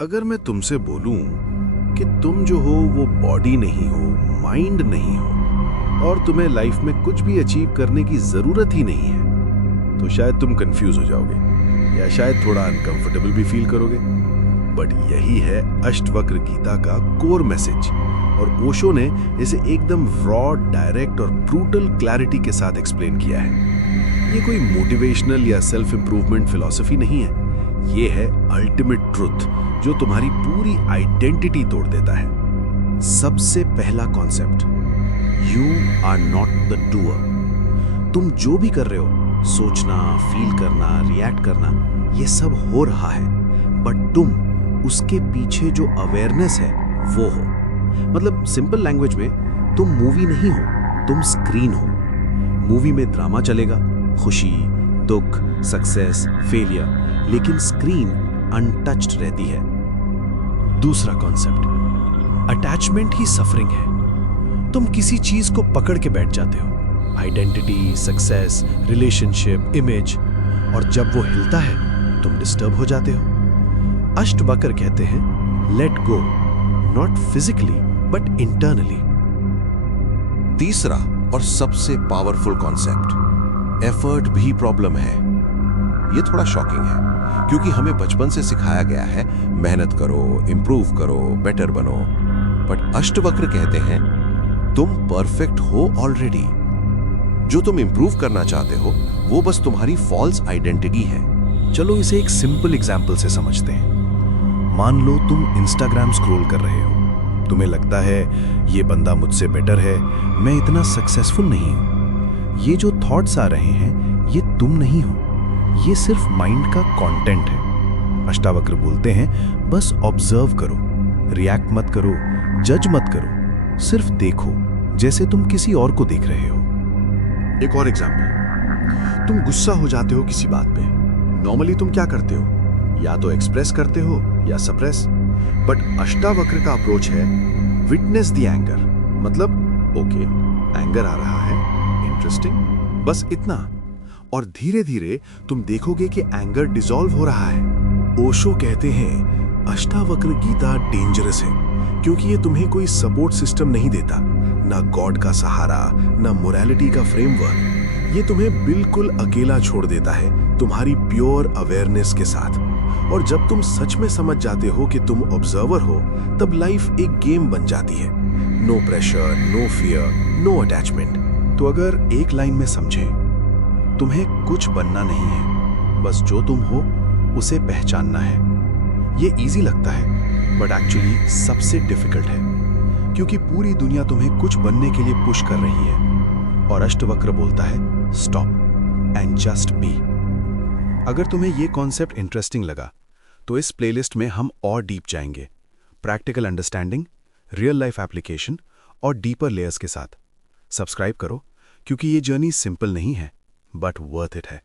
अगर मैं तुमसे बोलूं कि तुम जो हो वो बॉडी नहीं हो, माइंड नहीं हो और तुम्हें लाइफ में कुछ भी अचीव करने की जरूरत ही नहीं है, तो शायद तुम कंफ्यूज हो जाओगे या शायद थोड़ा अनकंफर्टेबल भी फील करोगे। बट यही है अष्टवक्र गीता का कोर मैसेज और ओशो ने इसे एकदम रॉ, डायरेक्ट और ब्रूटल क्लैरिटी के साथ एक्सप्लेन किया है। ये कोई मोटिवेशनल या सेल्फ इंप्रूवमेंट फिलॉसफी नहीं है, ये है अल्टीमेट ट्रुथ जो तुम्हारी पूरी आइडेंटिटी तोड़ देता है। सबसे पहला concept, you are not the doer. तुम जो भी कर रहे हो, सोचना, फील करना, रिएक्ट करना, ये सब हो रहा है, बट तुम उसके पीछे जो अवेयरनेस है वो हो। मतलब सिंपल लैंग्वेज में, तुम मूवी नहीं हो, तुम स्क्रीन हो। मूवी में ड्रामा चलेगा, खुशी, दुख, सक्सेस, फेलियर, लेकिन स्क्रीन अनटच्ड रहती है। दूसरा कॉन्सेप्ट, अटैचमेंट ही सफरिंग है। तुम किसी चीज को पकड़ के बैठ जाते हो, आइडेंटिटी, सक्सेस, रिलेशनशिप, इमेज, और जब वो हिलता है तुम डिस्टर्ब हो जाते हो। अष्टवक्र कहते हैं, let go, not physically but internally. तीसरा और सबसे पावरफुल कॉन्सेप्ट, एफर्ट भी प्रॉब्लम है। ये थोड़ा शॉकिंग है क्योंकि हमें बचपन से सिखाया गया है मेहनत करो, इंप्रूव करो, बेटर बनो। बट अष्टवक्र कहते हैं तुम परफेक्ट हो ऑलरेडी। जो तुम इंप्रूव करना चाहते हो वो बस तुम्हारी फॉल्स आइडेंटिटी है। चलो इसे एक सिंपल एग्जाम्पल से समझते हैं। मान लो तुम इंस्टाग्राम स्क्रॉल कर रहे हो, तुम्हें लगता है ये बंदा मुझसे बेटर है, मैं इतना सक्सेसफुल नहीं हूं। ये जो थॉट्स आ रहे हैं ये तुम नहीं हो, ये सिर्फ माइंड का कंटेंट है। अष्टावक्र बोलते हैं बस ऑब्जर्व करो, रिएक्ट मत करो, जज मत करो, सिर्फ देखो जैसे तुम किसी और को देख रहे हो। एक और एग्जाम्पल, तुम गुस्सा हो जाते हो किसी बात पे। नॉर्मली तुम क्या करते हो, या तो एक्सप्रेस करते हो या सप्रेस। बट अष्टावक्र का अप्रोच है विटनेस द एंगर। मतलब ओके, एंगर आ रहा है, इंटरेस्टिंग, बस इतना। और धीरे धीरे तुम देखोगे कि एंगर डिसॉल्व हो रहा है। ओशो कहते हैं अष्टावक्र गीता डेंजरस है क्योंकि ये तुम्हें कोई सपोर्ट सिस्टम नहीं देता, ना गॉड का सहारा, ना मोरालिटी का फ्रेमवर्क। ये तुम्हें बिल्कुल अकेला छोड़ देता है तुम्हारी प्योर अवेयरनेस के साथ। और जब तुम सच में समझ जाते हो कि तुम ऑब्जर्वर हो, तब लाइफ एक गेम बन जाती है। No pressure, no fear, no attachment. तो अगर एक लाइन में समझे, तुम्हें कुछ बनना नहीं है, बस जो तुम हो उसे पहचानना है। ये इजी लगता है बट एक्चुअली सबसे डिफिकल्ट है क्योंकि पूरी दुनिया तुम्हें कुछ बनने के लिए पुश कर रही है। और अष्टवक्र बोलता है स्टॉप एंड जस्ट बी। अगर तुम्हें ये कॉन्सेप्ट इंटरेस्टिंग लगा तो इस प्लेलिस्ट में हम और डीप जाएंगे, practical understanding, real life application और डीपर लेयर्स के साथ। सब्सक्राइब करो क्योंकि ये जर्नी सिंपल नहीं है बट वर्थ इट है।